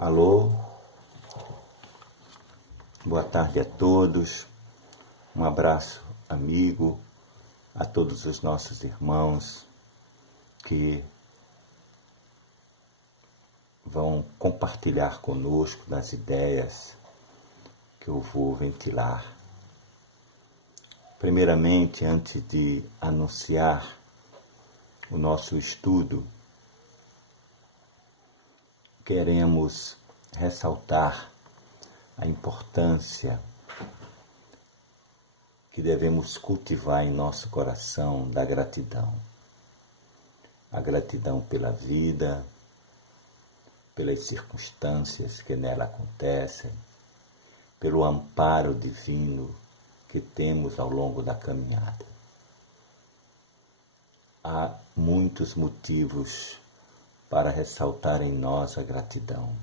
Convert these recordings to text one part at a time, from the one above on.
Alô, boa tarde a todos, um abraço amigo a todos os nossos irmãos que vão compartilhar conosco das ideias que eu vou ventilar. Primeiramente, antes de anunciar o nosso estudo, queremos ressaltar a importância que devemos cultivar em nosso coração da gratidão. A gratidão pela vida, pelas circunstâncias que nela acontecem, pelo amparo divino que temos ao longo da caminhada. Há muitos motivos para ressaltar em nós a gratidão.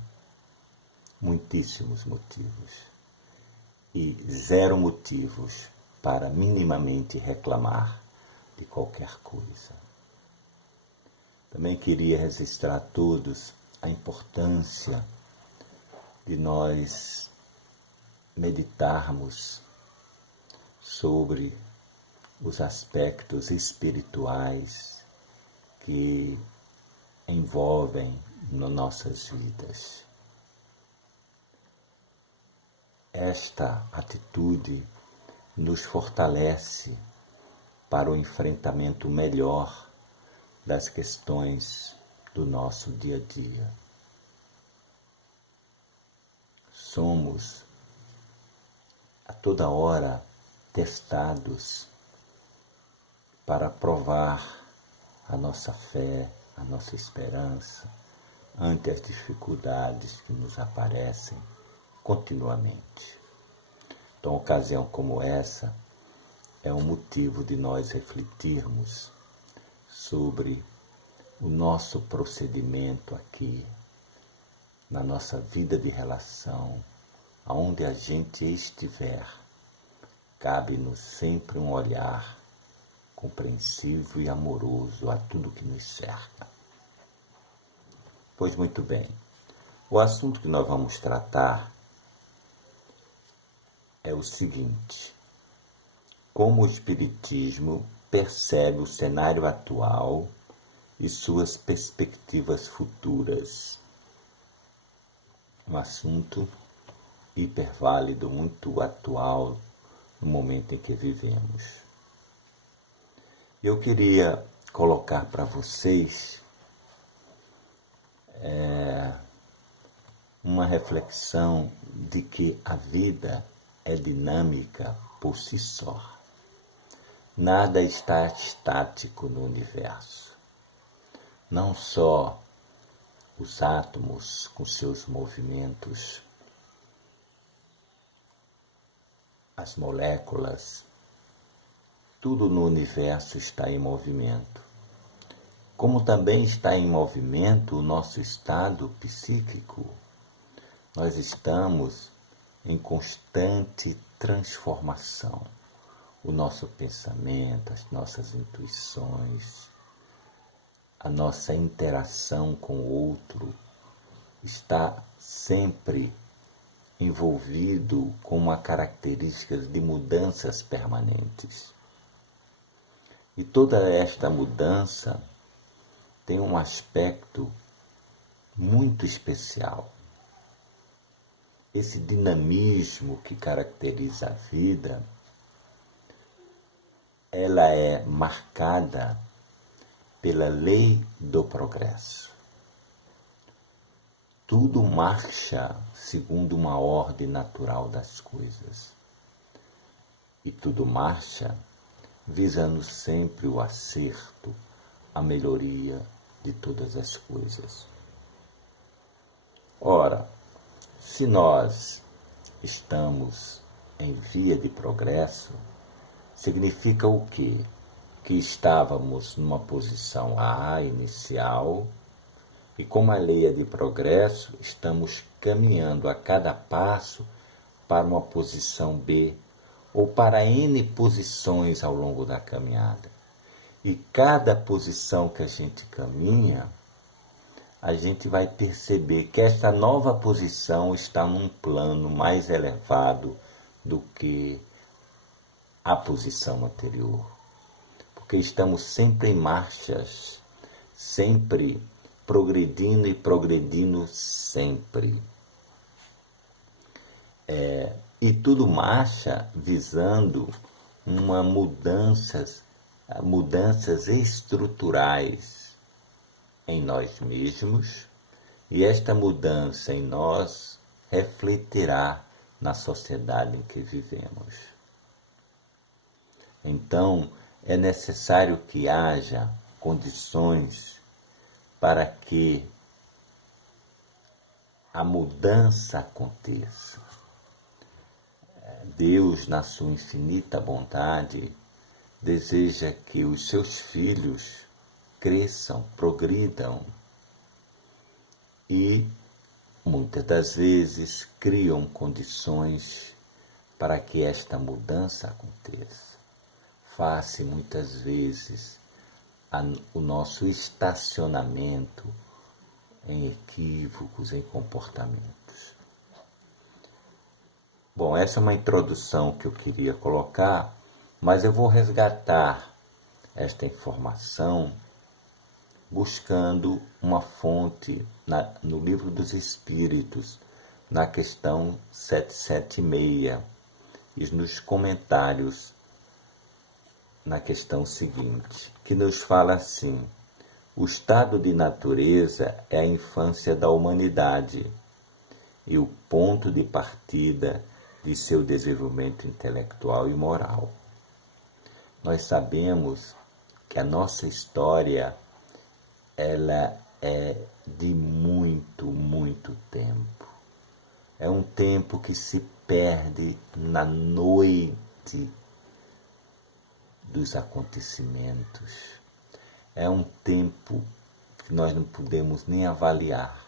Muitíssimos motivos. E zero motivos para minimamente reclamar de qualquer coisa. Também queria registrar a todos a importância de nós meditarmos sobre os aspectos espirituais que envolvem nossas vidas. Esta atitude nos fortalece para o enfrentamento melhor das questões do nosso dia a dia. Somos a toda hora testados para provar a nossa fé, a nossa esperança ante as dificuldades que nos aparecem continuamente. Então, ocasião como essa é um motivo de nós refletirmos sobre o nosso procedimento aqui, na nossa vida de relação, aonde a gente estiver. Cabe-nos sempre um olhar compreensivo e amoroso a tudo que nos cerca. Pois muito bem, o assunto que nós vamos tratar é o seguinte: como o Espiritismo percebe o cenário atual e suas perspectivas futuras. Um assunto hiperválido, muito atual no momento em que vivemos. Eu queria colocar para vocês uma reflexão de que a vida é dinâmica por si só. Nada está estático no universo. Não só os átomos com seus movimentos, as moléculas, tudo no universo está em movimento. Como também está em movimento o nosso estado psíquico. Nós estamos em constante transformação. O nosso pensamento, as nossas intuições, a nossa interação com o outro está sempre envolvido com uma característica de mudanças permanentes. E toda esta mudança tem um aspecto muito especial. Esse dinamismo que caracteriza a vida, ela é marcada pela lei do progresso. Tudo marcha segundo uma ordem natural das coisas. E tudo marcha visando sempre o acerto, a melhoria de todas as coisas. Ora, se nós estamos em via de progresso, significa o quê? Que estávamos numa posição A inicial e, como a lei é de progresso, estamos caminhando a cada passo para uma posição B ou para N posições ao longo da caminhada. E cada posição que a gente caminha, a gente vai perceber que esta nova posição está num plano mais elevado do que a posição anterior. Porque estamos sempre em marchas, sempre progredindo e progredindo sempre. E tudo marcha visando mudanças estruturais em nós mesmos, e esta mudança em nós refletirá na sociedade em que vivemos. Então, é necessário que haja condições para que a mudança aconteça. Deus, na sua infinita bondade, deseja que os seus filhos cresçam, progridam e, muitas das vezes, criam condições para que esta mudança aconteça. Faz-se muitas vezes o nosso estacionamento em equívocos, em comportamentos. Bom, essa é uma introdução que eu queria colocar, mas eu vou resgatar esta informação buscando uma fonte no Livro dos Espíritos, na questão 776, e nos comentários na questão seguinte, que nos fala assim: o estado de natureza é a infância da humanidade e o ponto de partida de seu desenvolvimento intelectual e moral. Nós sabemos que a nossa história ela é de muito, muito tempo. É um tempo que se perde na noite dos acontecimentos. É um tempo que nós não podemos nem avaliar.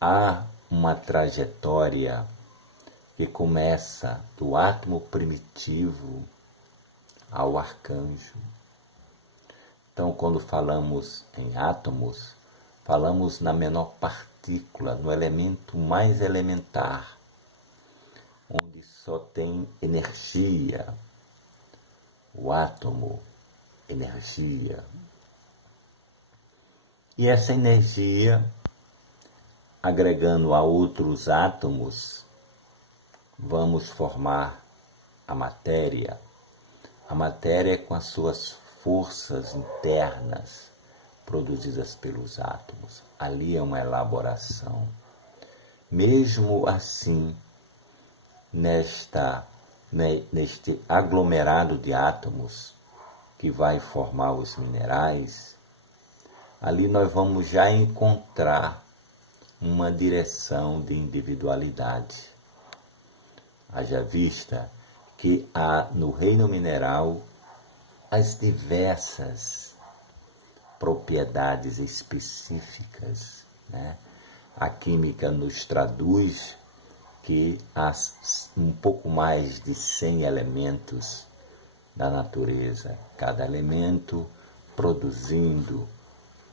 Há uma trajetória que começa do átomo primitivo ao arcanjo. Então, quando falamos em átomos, falamos na menor partícula, no elemento mais elementar, onde só tem energia. O átomo, energia. E essa energia, agregando a outros átomos, vamos formar a matéria. A matéria com as suas forças internas produzidas pelos átomos. Ali é uma elaboração. Mesmo assim, neste aglomerado de átomos que vai formar os minerais, ali nós vamos já encontrar uma direção de individualidade. Haja vista que há no reino mineral as diversas propriedades específicas, né? A química nos traduz que há um pouco mais de 100 elementos da natureza, cada elemento produzindo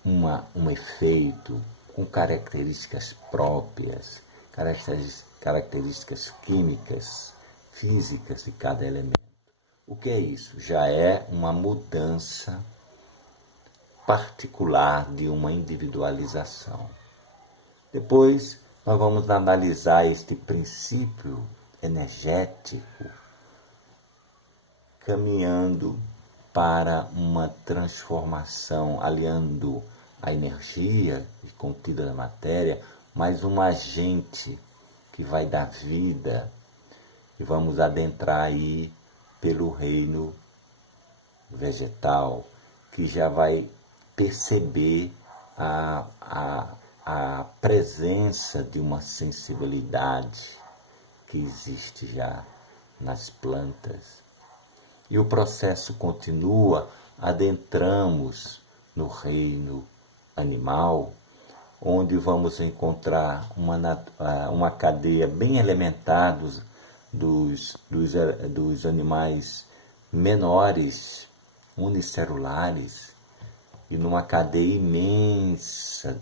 um efeito com características próprias, características químicas, físicas de cada elemento. O que é isso? Já é uma mudança particular de uma individualização. Depois, nós vamos analisar este princípio energético caminhando para uma transformação, aliando a energia contida na matéria, mais um agente que vai dar vida, e vamos adentrar aí pelo reino vegetal, que já vai perceber a presença de uma sensibilidade que existe já nas plantas. E o processo continua, adentramos no reino animal, onde vamos encontrar uma cadeia bem elementar dos animais menores, unicelulares, e numa cadeia imensa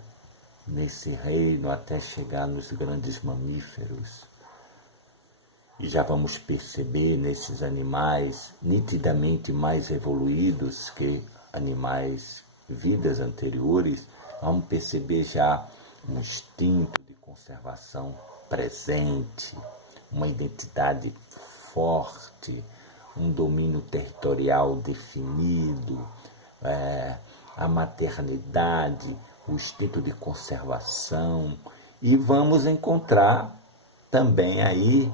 nesse reino até chegar nos grandes mamíferos. E já vamos perceber nesses animais nitidamente mais evoluídos que animais vidas anteriores, vamos perceber já um instinto de conservação presente, uma identidade forte, um domínio territorial definido, a maternidade, o instinto de conservação, e vamos encontrar também aí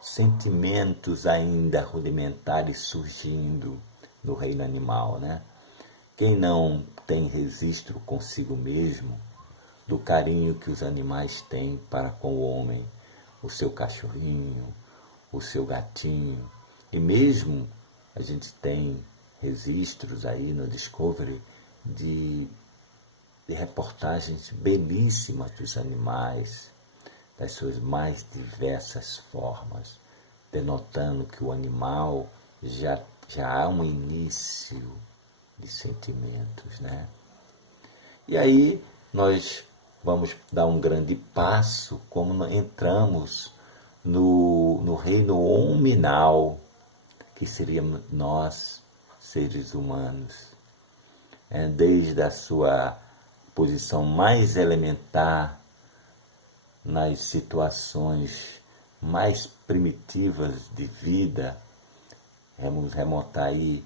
sentimentos ainda rudimentares surgindo no reino animal, né? Quem não tem registro consigo mesmo do carinho que os animais têm para com o homem, o seu cachorrinho, o seu gatinho, e mesmo a gente tem registros aí no Discovery de reportagens belíssimas dos animais, das suas mais diversas formas, denotando que o animal já há um início de sentimentos, né? E aí nós vamos dar um grande passo, como entramos no reino hominal, que seríamos nós, seres humanos. Desde a sua posição mais elementar, nas situações mais primitivas de vida, vamos remontar aí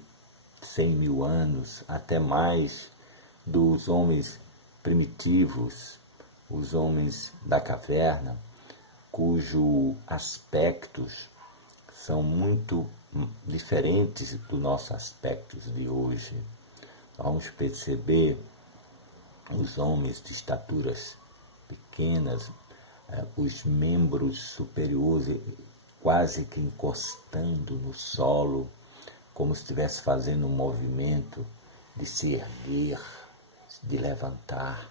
100 mil anos, até mais, dos homens primitivos, os homens da caverna, cujos aspectos são muito diferentes dos nossos aspectos de hoje. Vamos perceber os homens de estaturas pequenas, os membros superiores quase que encostando no solo, como se estivesse fazendo um movimento de se erguer, de levantar.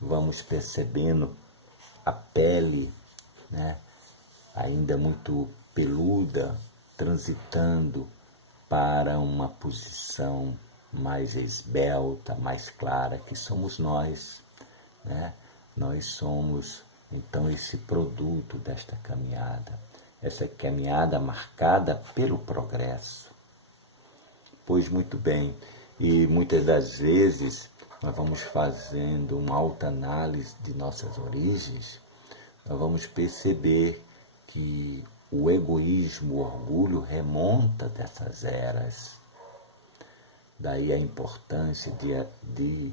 Vamos percebendo a pele, né, ainda muito peluda, transitando para uma posição mais esbelta, mais clara, que somos nós, né? Nós somos, então, esse produto desta caminhada, essa caminhada marcada pelo progresso. Pois muito bem, e muitas das vezes nós vamos fazendo uma autoanálise de nossas origens, nós vamos perceber que o egoísmo, o orgulho remonta dessas eras. Daí a importância de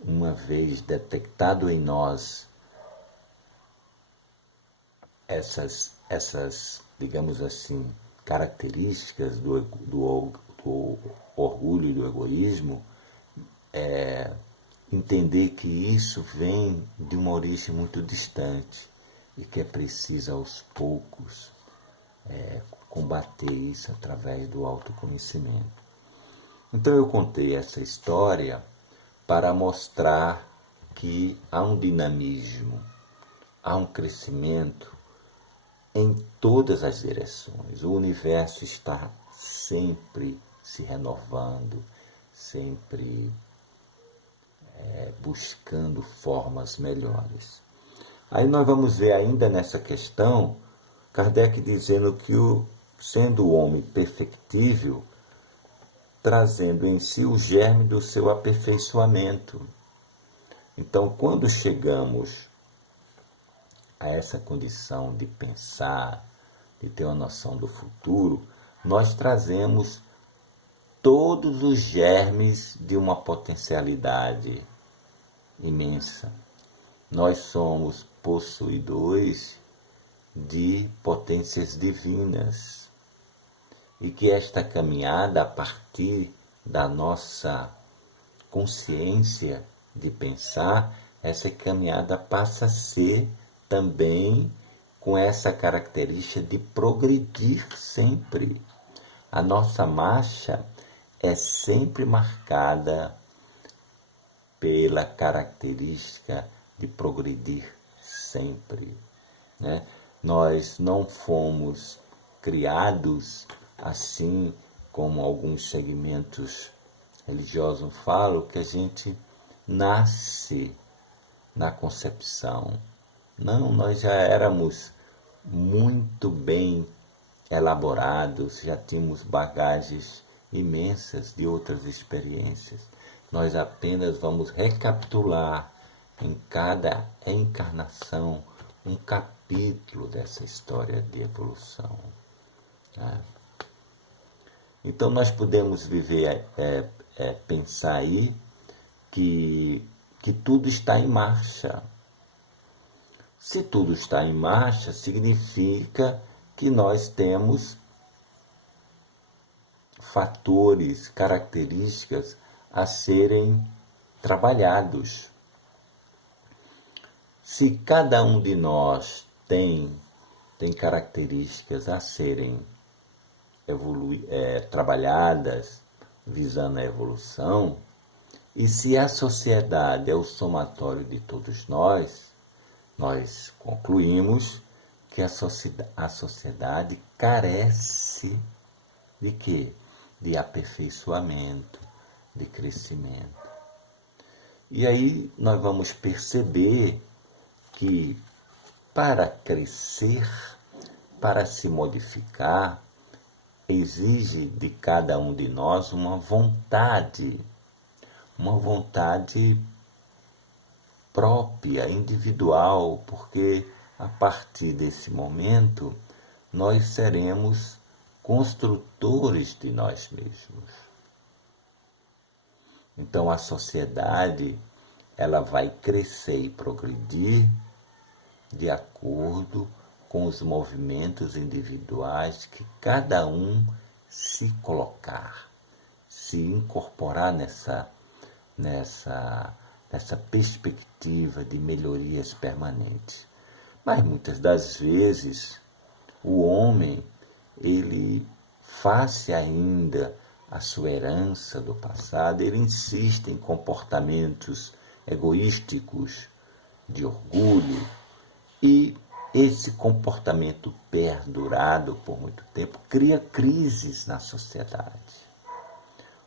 uma vez detectado em nós essas, digamos assim, características do orgulho e do egoísmo, entender que isso vem de uma origem muito distante e que é preciso aos poucos combater isso através do autoconhecimento. Então eu contei essa história para mostrar que há um dinamismo, há um crescimento em todas as direções. O universo está sempre se renovando, sempre buscando formas melhores. Aí nós vamos ver ainda nessa questão, Kardec dizendo que sendo o homem perfectível, trazendo em si o germe do seu aperfeiçoamento. Então, quando chegamos a essa condição de pensar, de ter uma noção do futuro, nós trazemos todos os germes de uma potencialidade imensa. Nós somos possuidores de potências divinas. E que esta caminhada, a partir da nossa consciência de pensar, essa caminhada passa a ser também com essa característica de progredir sempre. A nossa marcha é sempre marcada pela característica de progredir sempre, né? Nós não fomos criados assim como alguns segmentos religiosos falam, que a gente nasce na concepção. Não, nós já éramos muito bem elaborados, já tínhamos bagagens imensas de outras experiências. Nós apenas vamos recapitular em cada encarnação um capítulo dessa história de evolução. Né? Então nós podemos viver, pensar aí que tudo está em marcha. Se tudo está em marcha, significa que nós temos fatores, características a serem trabalhados. Se cada um de nós tem características a serem trabalhadas visando a evolução, e se a sociedade é o somatório de todos nós concluímos que a sociedade carece de quê? De aperfeiçoamento, de crescimento. E aí nós vamos perceber que para crescer, para se modificar, exige de cada um de nós uma vontade própria, individual, porque a partir desse momento nós seremos construtores de nós mesmos. Então a sociedade ela vai crescer e progredir de acordo com os movimentos individuais que cada um se colocar, se incorporar nessa perspectiva de melhorias permanentes. Mas muitas das vezes o homem, ele face ainda a sua herança do passado, ele insiste em comportamentos egoísticos, de orgulho, e esse comportamento perdurado por muito tempo cria crises na sociedade.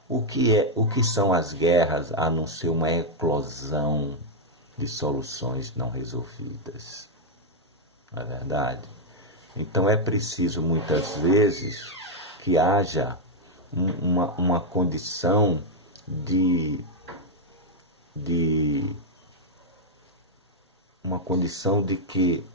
O que são as guerras a não ser uma eclosão de soluções não resolvidas? Não é verdade? Então é preciso muitas vezes que haja uma condição de que,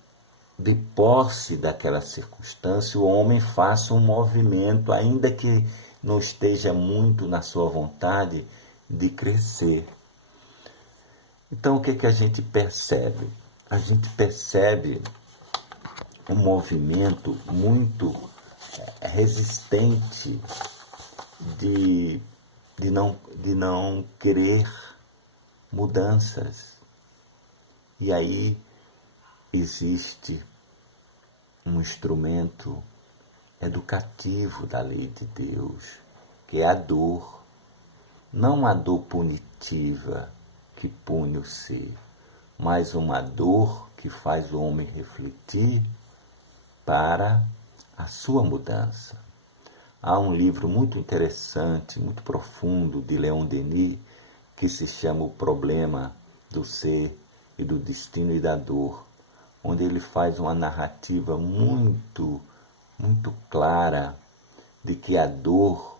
de posse daquela circunstância, o homem faça um movimento, ainda que não esteja muito na sua vontade, de crescer. Então o que a gente percebe? A gente percebe um movimento muito resistente de não querer mudanças. E aí existe um instrumento educativo da lei de Deus, que é a dor. Não a dor punitiva que pune o ser, mas uma dor que faz o homem refletir para a sua mudança. Há um livro muito interessante, muito profundo, de Leon Denis, que se chama O Problema do Ser e do Destino e da Dor, onde ele faz uma narrativa muito clara de que a dor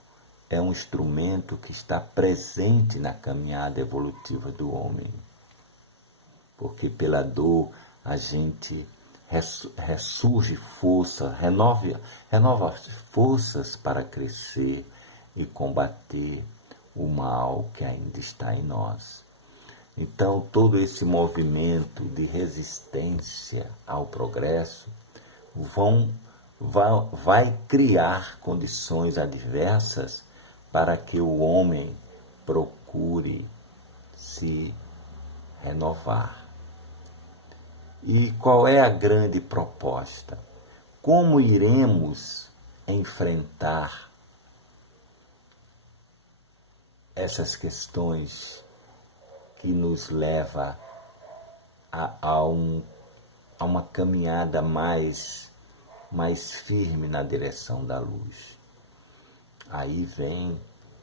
é um instrumento que está presente na caminhada evolutiva do homem. Porque pela dor a gente ressurge força, renova forças para crescer e combater o mal que ainda está em nós. Então todo esse movimento de resistência ao progresso vai criar condições adversas para que o homem procure se renovar. E qual é a grande proposta? Como iremos enfrentar essas questões que nos leva a uma caminhada mais firme na direção da luz? Aí vem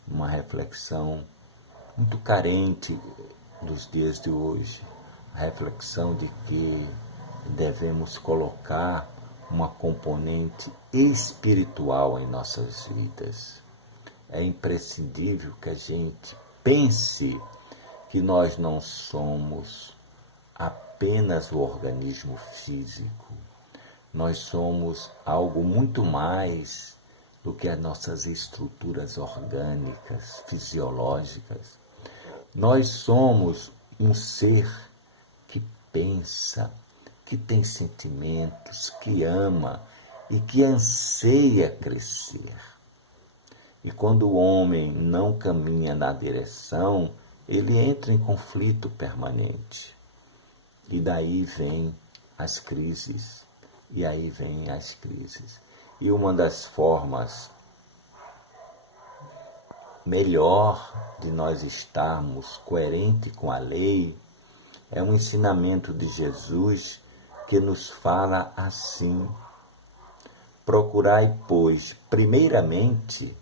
uma reflexão muito carente dos dias de hoje, a reflexão de que devemos colocar uma componente espiritual em nossas vidas. É imprescindível que a gente pense que nós não somos apenas o organismo físico. Nós somos algo muito mais do que as nossas estruturas orgânicas, fisiológicas. Nós somos um ser que pensa, que tem sentimentos, que ama e que anseia crescer. E quando o homem não caminha na direção, ele entra em conflito permanente. E daí vem as crises. E aí vem as crises. E uma das formas melhor de nós estarmos coerente com a lei é um ensinamento de Jesus que nos fala assim: procurai, pois, primeiramente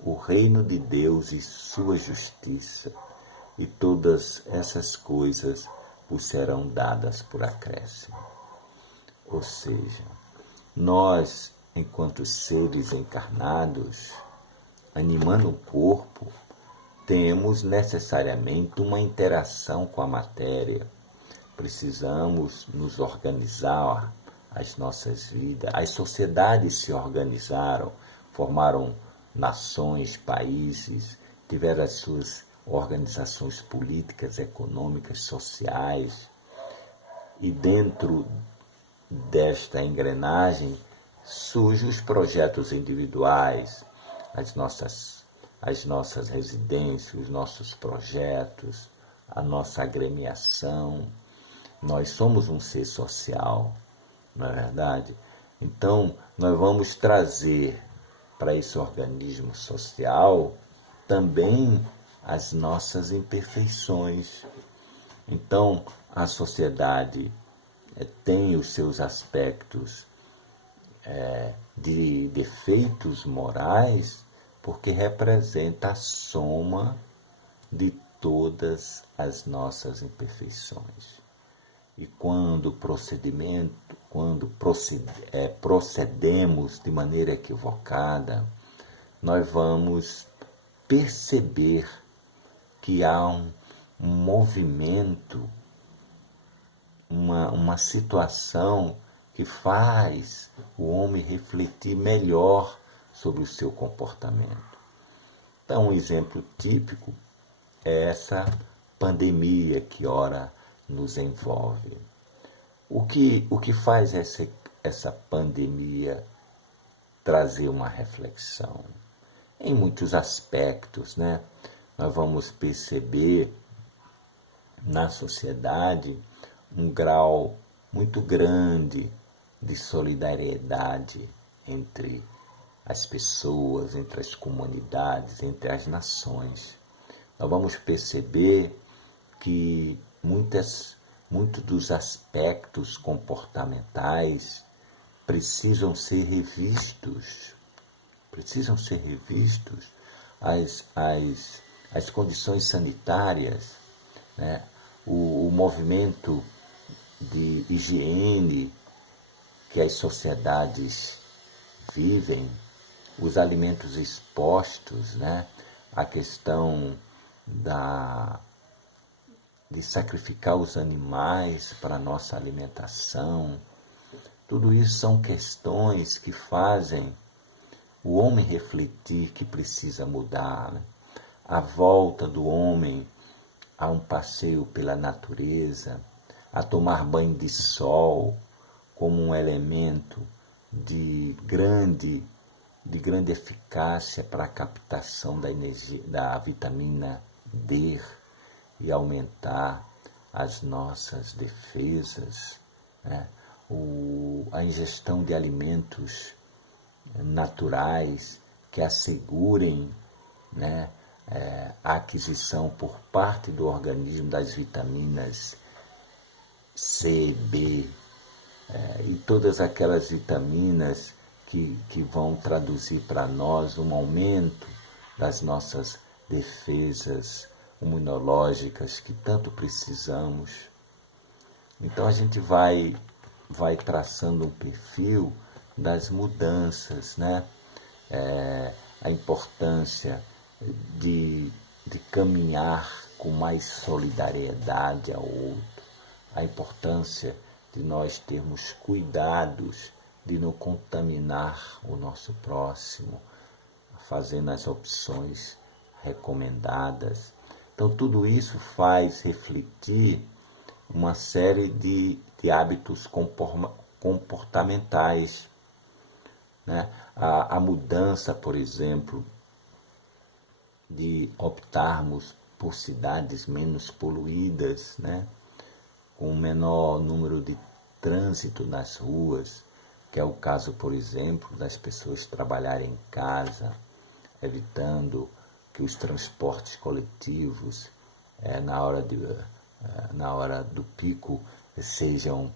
o reino de Deus e sua justiça, e todas essas coisas vos serão dadas por acréscimo. Ou seja, nós, enquanto seres encarnados, animando o corpo, temos necessariamente uma interação com a matéria. Precisamos nos organizar as nossas vidas. As sociedades se organizaram, formaram nações, países, tiveram as suas organizações políticas, econômicas, sociais. E dentro desta engrenagem surgem os projetos individuais, as nossas residências, os nossos projetos, a nossa agremiação. Nós somos um ser social, não é verdade? Então, nós vamos trazer para esse organismo social também as nossas imperfeições. Então, a sociedade tem os seus aspectos de defeitos morais, porque representa a soma de todas as nossas imperfeições. E quando procedemos de maneira equivocada, nós vamos perceber que há um movimento, uma situação que faz o homem refletir melhor sobre o seu comportamento. Então, um exemplo típico é essa pandemia que ora nos envolve. O que faz essa pandemia trazer uma reflexão? Em muitos aspectos, né? Nós vamos perceber na sociedade um grau muito grande de solidariedade entre as pessoas, entre as comunidades, entre as nações. Nós vamos perceber que muitos dos aspectos comportamentais precisam ser revistos. As condições sanitárias, né? O movimento de higiene que as sociedades vivem, os alimentos expostos, né? A questão de sacrificar os animais para a nossa alimentação. Tudo isso são questões que fazem o homem refletir que precisa mudar, né? A volta do homem a um passeio pela natureza, a tomar banho de sol como um elemento de grande eficácia para a captação da energia, da vitamina D e aumentar as nossas defesas, né? A ingestão de alimentos naturais que assegurem, né, a aquisição por parte do organismo das vitaminas C, B, e todas aquelas vitaminas que vão traduzir para nós um aumento das nossas defesas imunológicas que tanto precisamos. Então a gente vai traçando um perfil das mudanças, né? A importância de caminhar com mais solidariedade ao outro, a importância de nós termos cuidados de não contaminar o nosso próximo, fazendo as opções recomendadas. Então tudo isso faz refletir uma série de hábitos comportamentais, né? A mudança, por exemplo, de optarmos por cidades menos poluídas, né? Com menor número de trânsito nas ruas, que é o caso, por exemplo, das pessoas trabalharem em casa, evitando que os transportes coletivos na hora do pico sejam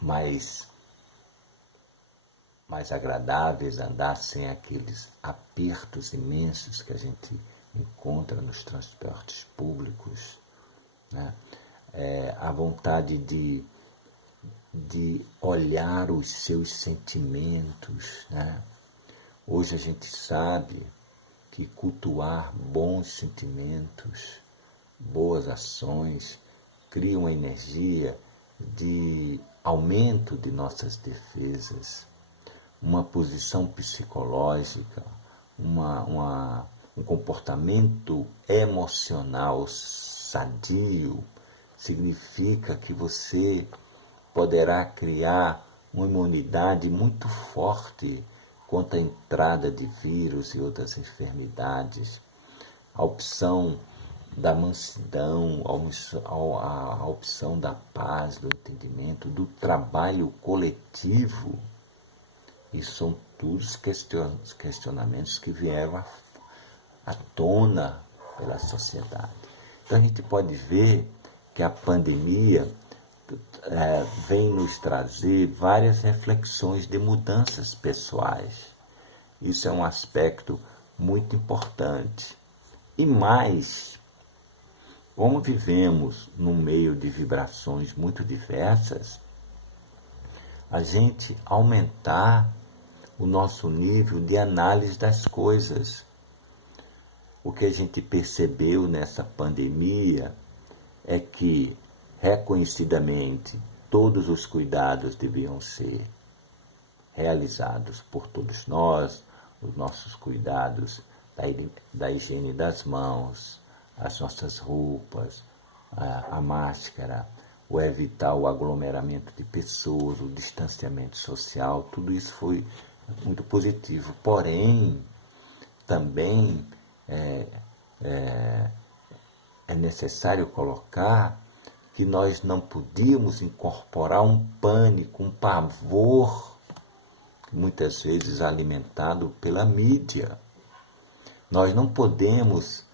mais agradáveis, andar sem aqueles apertos imensos que a gente encontra nos transportes públicos, né? A vontade de olhar os seus sentimentos, né? Hoje a gente sabe que cultuar bons sentimentos, boas ações, cria uma energia de aumento de nossas defesas, uma posição psicológica, um comportamento emocional sadio, significa que você poderá criar uma imunidade muito forte contra a entrada de vírus e outras enfermidades. A opção da mansidão, a opção da paz, do entendimento, do trabalho coletivo. Isso são todos questionamentos que vieram à tona pela sociedade. Então a gente pode ver que a pandemia vem nos trazer várias reflexões de mudanças pessoais. Isso é um aspecto muito importante. E mais, como vivemos num meio de vibrações muito diversas, a gente aumentar o nosso nível de análise das coisas. O que a gente percebeu nessa pandemia é que, reconhecidamente, todos os cuidados deviam ser realizados por todos nós, os nossos cuidados da higiene das mãos, as nossas roupas, a máscara, o evitar o aglomeramento de pessoas, o distanciamento social, tudo isso foi muito positivo. Porém, também é necessário colocar que nós não podíamos incorporar um pânico, um pavor, muitas vezes alimentado pela mídia. Nós não podemos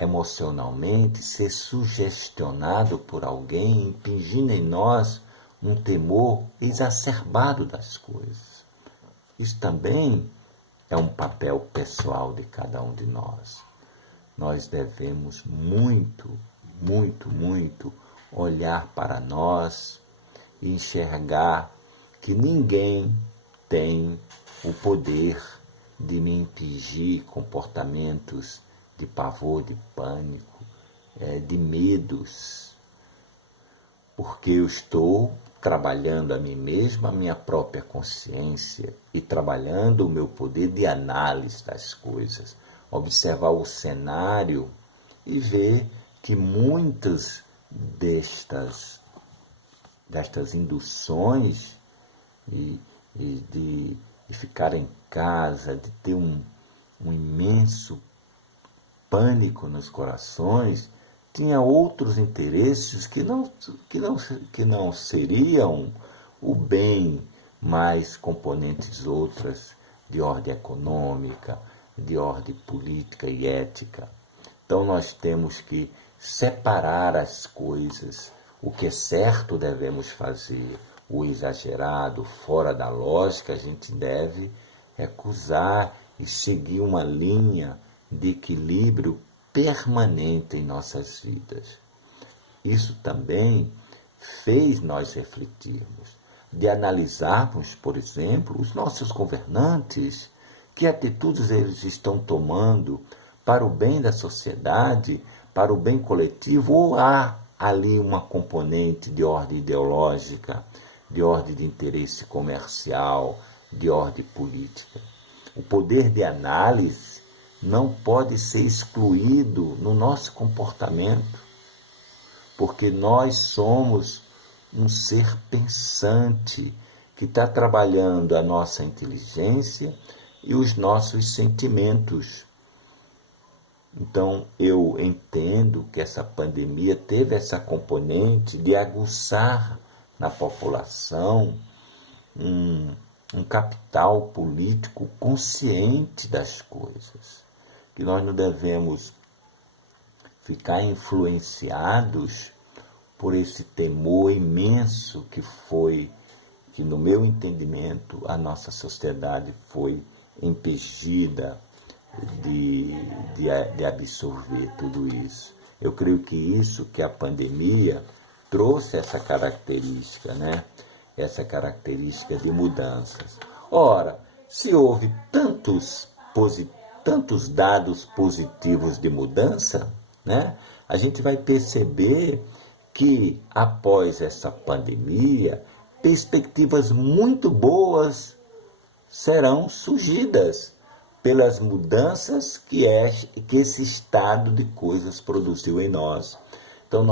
emocionalmente ser sugestionado por alguém, impingindo em nós um temor exacerbado das coisas. Isso também é um papel pessoal de cada um de nós. Nós devemos muito olhar para nós e enxergar que ninguém tem o poder de me impingir comportamentos de pavor, de pânico, de medos, porque eu estou trabalhando a mim mesmo, a minha própria consciência e trabalhando o meu poder de análise das coisas, observar o cenário e ver que muitas destas induções e de ficar em casa, de ter um imenso pânico nos corações, tinha outros interesses que não seriam o bem, mas componentes outras de ordem econômica, de ordem política e ética. Então nós temos que separar as coisas. O que é certo devemos fazer, o exagerado, fora da lógica, a gente deve recusar e seguir uma linha de equilíbrio permanente em nossas vidas. Isso também fez nós refletirmos, de analisarmos, por exemplo, os nossos governantes, que atitudes eles estão tomando para o bem da sociedade, para o bem coletivo, ou há ali uma componente de ordem ideológica, de ordem de interesse comercial, de ordem política. O poder de análise não pode ser excluído no nosso comportamento, porque nós somos um ser pensante que está trabalhando a nossa inteligência e os nossos sentimentos. Então, eu entendo que essa pandemia teve essa componente de aguçar na população um capital político consciente das coisas, que nós não devemos ficar influenciados por esse temor imenso que no meu entendimento, a nossa sociedade foi impedida de absorver tudo isso. Eu creio que a pandemia trouxe essa característica, né? Essa característica de mudanças. Ora, se houve tantos dados positivos de mudança, né? A gente vai perceber que após essa pandemia, perspectivas muito boas serão surgidas pelas mudanças que esse estado de coisas produziu em nós.